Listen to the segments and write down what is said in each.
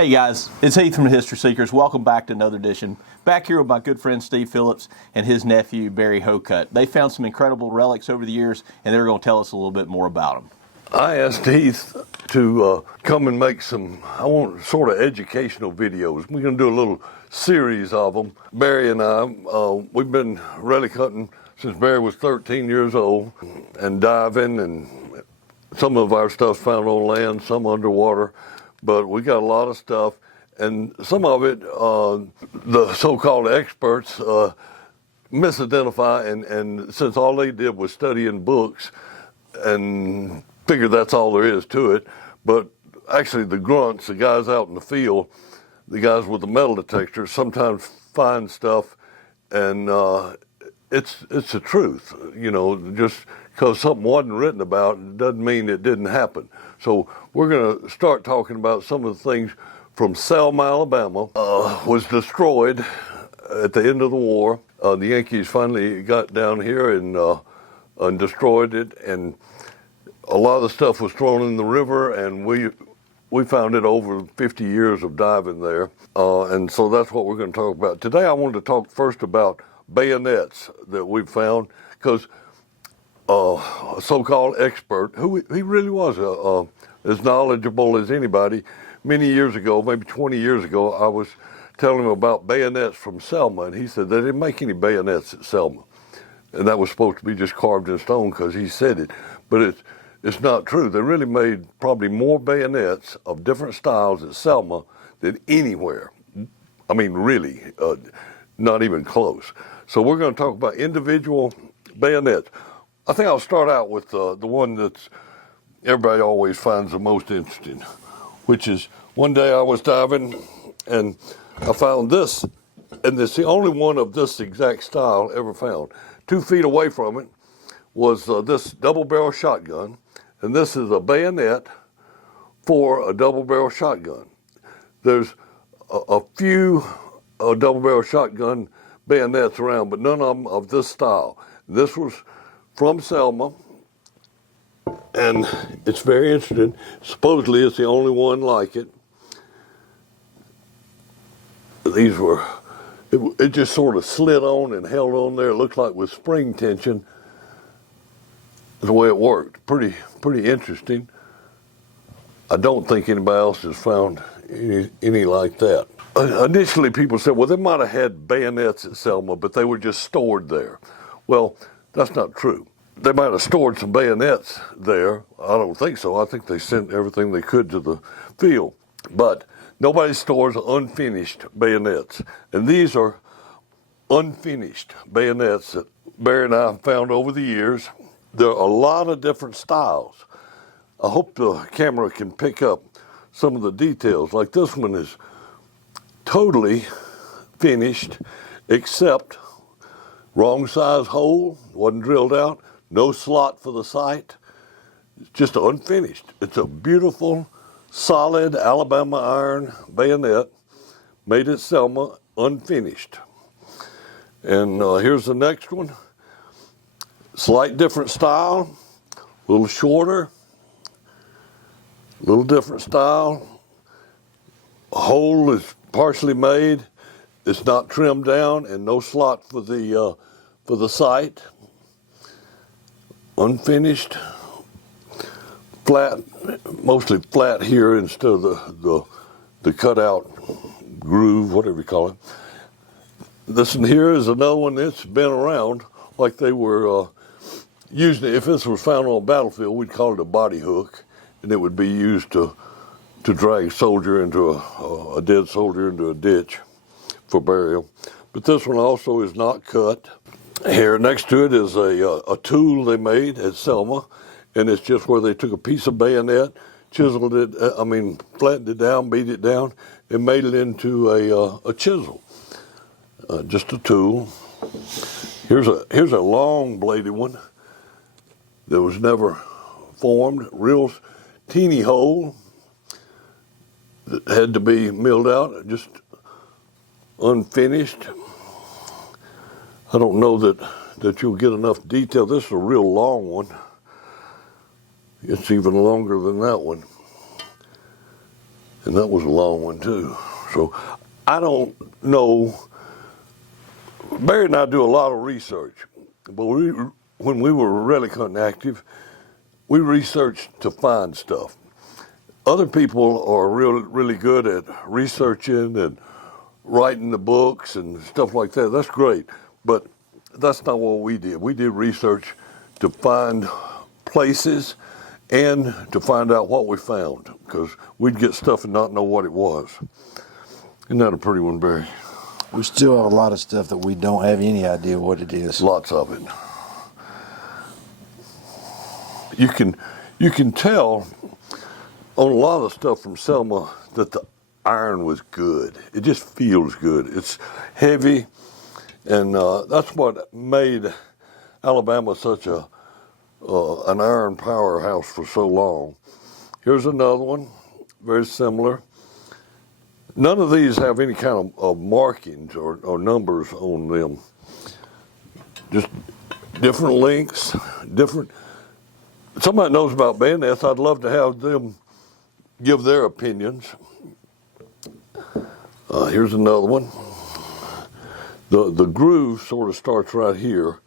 Hey guys, it's Heath from the History Seekers. Welcome back to another edition. Back here with my good friend Steve Phillips and his nephew Barry Hocutt. They found some incredible relics over the years, and they're going to tell us a little bit more about them. I asked Heath to come and make some, I want sort of educational videos. We're going to do a little series of them. Barry and I, we've been relic hunting since Barry was 13 years old, and diving, and some of our stuff's found on land, some underwater. But we got a lot of stuff, and some of it, the so-called experts misidentify, and since all they did was study in books, and figure that's all there is to it. But actually the grunts, the guys out in the field, the guys with the metal detectors, sometimes find stuff, and it's the truth. You know, just because something wasn't written about doesn't mean it didn't happen. So we're going to start talking about some of the things from Selma, Alabama, was destroyed at the end of the war. The Yankees finally got down here and destroyed it, and a lot of the stuff was thrown in the river, and we found it over 50 years of diving there. And so that's what we're going to talk about. Today I wanted to talk first about bayonets that we've found, because a so-called expert, who he really was as knowledgeable as anybody. Many years ago, maybe 20 years ago, I was telling him about bayonets from Selma, and he said they didn't make any bayonets at Selma. And that was supposed to be just carved in stone because he said it. But it's not true. They really made probably more bayonets of different styles at Selma than anywhere. I mean, really, not even close. So we're going to talk about individual bayonets. I think I'll start out with the one that's everybody always finds the most interesting, which is one day I was diving and I found this, and it's the only one of this exact style ever found. 2 feet away from it was this double-barrel shotgun, and this is a bayonet for a double-barrel shotgun. There's a few double-barrel shotgun bayonets around, but none of them of this style. This was from Selma, and it's very interesting. Supposedly it's the only one like it. These were, it just sort of slid on and held on there. It looked like with spring tension, the way it worked. Pretty interesting. I don't think anybody else has found any like that. Initially people said, well, they might have had bayonets at Selma, but they were just stored there. Well, that's not true. They might have stored some bayonets there. I don't think so. I think they sent everything they could to the field. But nobody stores unfinished bayonets. And these are unfinished bayonets that Barry and I found over the years. There are a lot of different styles. I hope the camera can pick up some of the details. Like this one is totally finished, except wrong size hole, wasn't drilled out, no slot for the sight. It's just unfinished. It's a beautiful, solid Alabama iron bayonet made at Selma, unfinished. And here's the next one. Slight different style, a little shorter, a little different style. A hole is partially made. It's not trimmed down, and no slot for the sight. Unfinished, flat, mostly flat here instead of the cutout groove, whatever you call it. This one here is another one that's been around, like they were using it. If this was found on a battlefield, we'd call it a body hook, and it would be used to drag a soldier into a dead soldier into a ditch for burial. But this one also is not cut. Here next to it is a tool they made at Selma, and it's just where they took a piece of bayonet, chiseled it, flattened it down, beat it down, and made it into a chisel. Just a tool. Here's a long bladed one that was never formed, real teeny hole that had to be milled out, just unfinished. I don't know that you'll get enough detail. This is a real long one. It's even longer than that one. And that was a long one too. So I don't know. Barry and I do a lot of research, but when we were relic hunting active, we researched to find stuff. Other people are really good at researching and writing the books and stuff like that. That's great, but that's not what we did. We did research to find places and to find out what we found, because we'd get stuff and not know what it was. Isn't that a pretty one, Barry? We still have a lot of stuff that we don't have any idea what it is. Lots of it. You can tell on a lot of stuff from Selma that the iron was good. It just feels good. It's heavy, and that's what made Alabama such an iron powerhouse for so long. Here's another one, very similar. None of these have any kind of markings or numbers on them. Just different lengths, different. Somebody knows about bayonets. I'd love to have them give their opinions. Here's another one. The groove sort of starts right here.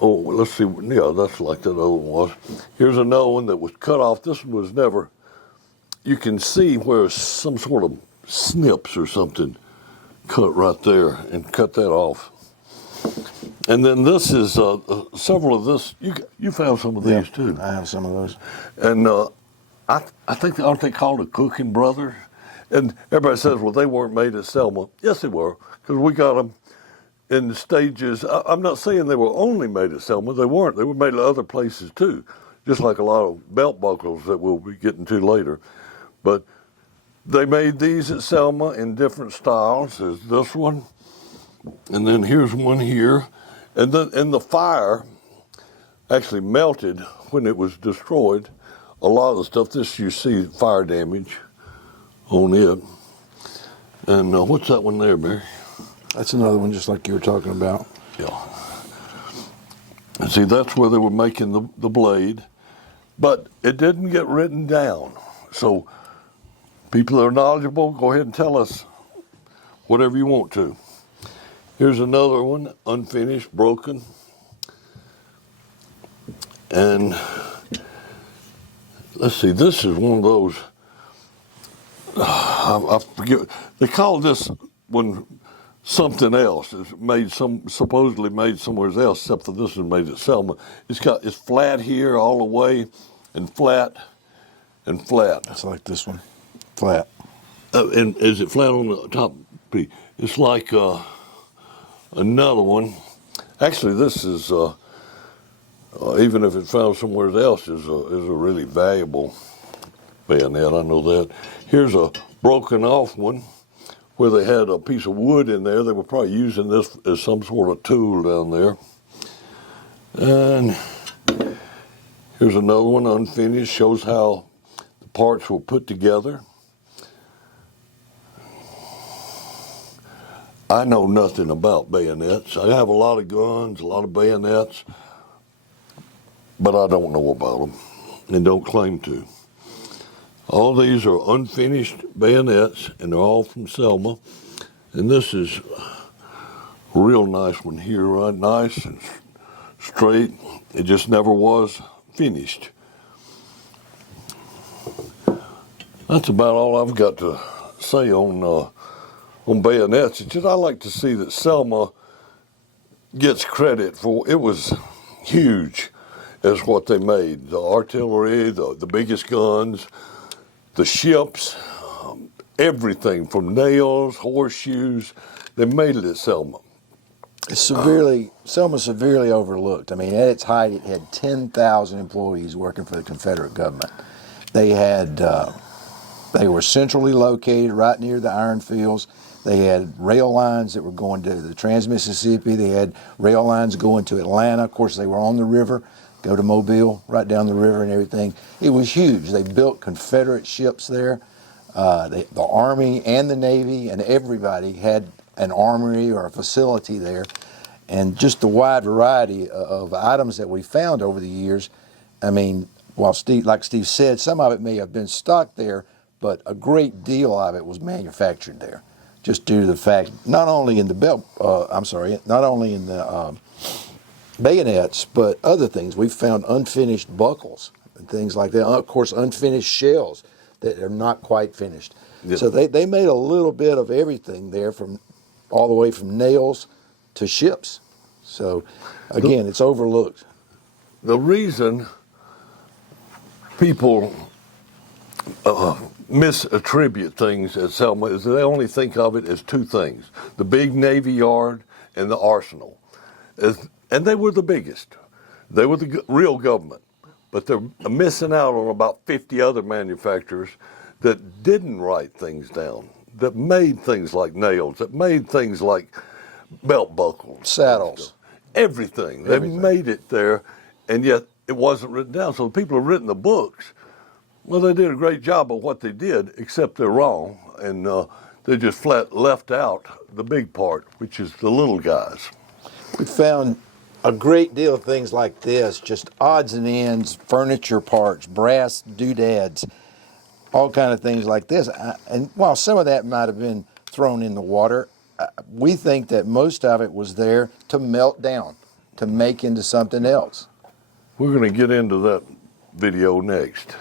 Oh, let's see. Yeah, that's like that other one was. Here's another one that was cut off. This one was never. You can see where some sort of snips or something cut right there and cut that off. And then this is several of this. You found some of these too. I have some of those. And I think, aren't they called a Cooking Brother? And everybody says, well, they weren't made at Selma. Yes, they were, because we got them in the stages. I'm not saying they were only made at Selma. They weren't. They were made at other places too, just like a lot of belt buckles that we'll be getting to later. But they made these at Selma in different styles. There's this one, and then here's one here. And the fire actually melted when it was destroyed. A lot of the stuff, this you see fire damage on it. And what's that one there, Barry? That's another one just like you were talking about. Yeah. And see, that's where they were making the blade. But it didn't get written down. So people that are knowledgeable, go ahead and tell us whatever you want to. Here's another one, unfinished, broken. And let's see, this is one of those, I forget, they call this one something else. It's made supposedly made somewhere else, except for this is made at Selma. It's flat here all the way, and flat, and flat. It's like this one, flat. And is it flat on the top piece? It's like another one. Actually, this is even if it's found somewhere else, is a really valuable bayonet. I know that. Here's a broken off one where they had a piece of wood in there. They were probably using this as some sort of tool down there. And here's another one, unfinished, shows how the parts were put together. I know nothing about bayonets. I have a lot of guns, a lot of bayonets, but I don't know about them and don't claim to. All these are unfinished bayonets, and they're all from Selma. And this is a real nice one here, right? Nice and straight. It just never was finished. That's about all I've got to say on bayonets. It's just I like to see that Selma gets credit for it was huge as what they made. The artillery, the biggest guns, the ships, everything from nails, horseshoes, they made it at Selma. Selma's severely overlooked. I mean, at its height, it had 10,000 employees working for the Confederate government. They were centrally located right near the iron fields. They had rail lines that were going to the Trans-Mississippi. They had rail lines going to Atlanta. Of course, they were on the river, go to Mobile, right down the river and everything. It was huge. They built Confederate ships there. The Army and the Navy and everybody had an armory or a facility there. And just the wide variety of items that we found over the years. I mean, like Steve said, some of it may have been stocked there, but a great deal of it was manufactured there, just due to the fact not only in the not only in the bayonets, but other things. We've found unfinished buckles and things like that. Of course, unfinished shells that are not quite finished. Yeah. So they made a little bit of everything there, from all the way from nails to ships. So again, it's overlooked. The reason people misattribute things at Selma is they only think of it as two things: the big Navy Yard and the arsenal. And they were the biggest. They were the real government. But they're missing out on about 50 other manufacturers that didn't write things down, that made things like nails, that made things like belt buckles, Saddles. Everything. They made it there, and yet it wasn't written down. So the people who have written the books, well, they did a great job of what they did, except they're wrong, and they just flat left out the big part, which is the little guys. We found a great deal of things like this, just odds and ends, furniture parts, brass doodads, all kind of things like this. And while some of that might have been thrown in the water, we think that most of it was there to melt down, to make into something else. We're going to get into that video next.